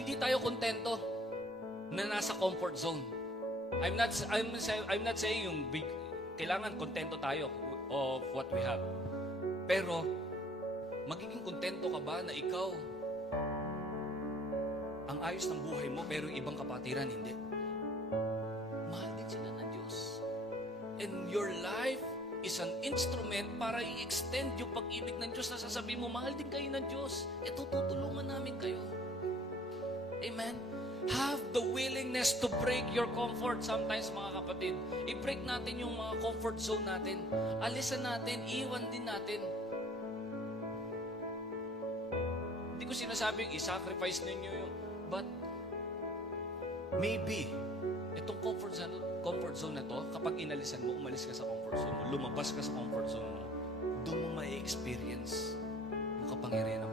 hindi tayo kontento na nasa comfort zone. I'm not saying yung big, kailangan kontento tayo of what we have. Pero, magiging kontento ka ba na ikaw ang ayos ng buhay mo pero yung ibang kapatiran hindi? Mahal din sila ng Diyos. And your life is an instrument para i-extend yung pag-ibig ng Diyos na sasabihin mo, mahal din kayo ng Diyos. Ito, tutulungan namin kayo. Amen? Have the willingness to break your comfort. Sometimes, mga kapatid, i-break natin yung mga comfort zone natin. Alisan natin, iwan din natin. Hindi ko sinasabing i-sacrifice ninyo yung, but maybe, itong comfort zone na to, kapag inalisan mo, umalis ka sa comfort zone mo, lumabas ka sa comfort zone mo, doon mo ma-experience ang kapangyarihan ng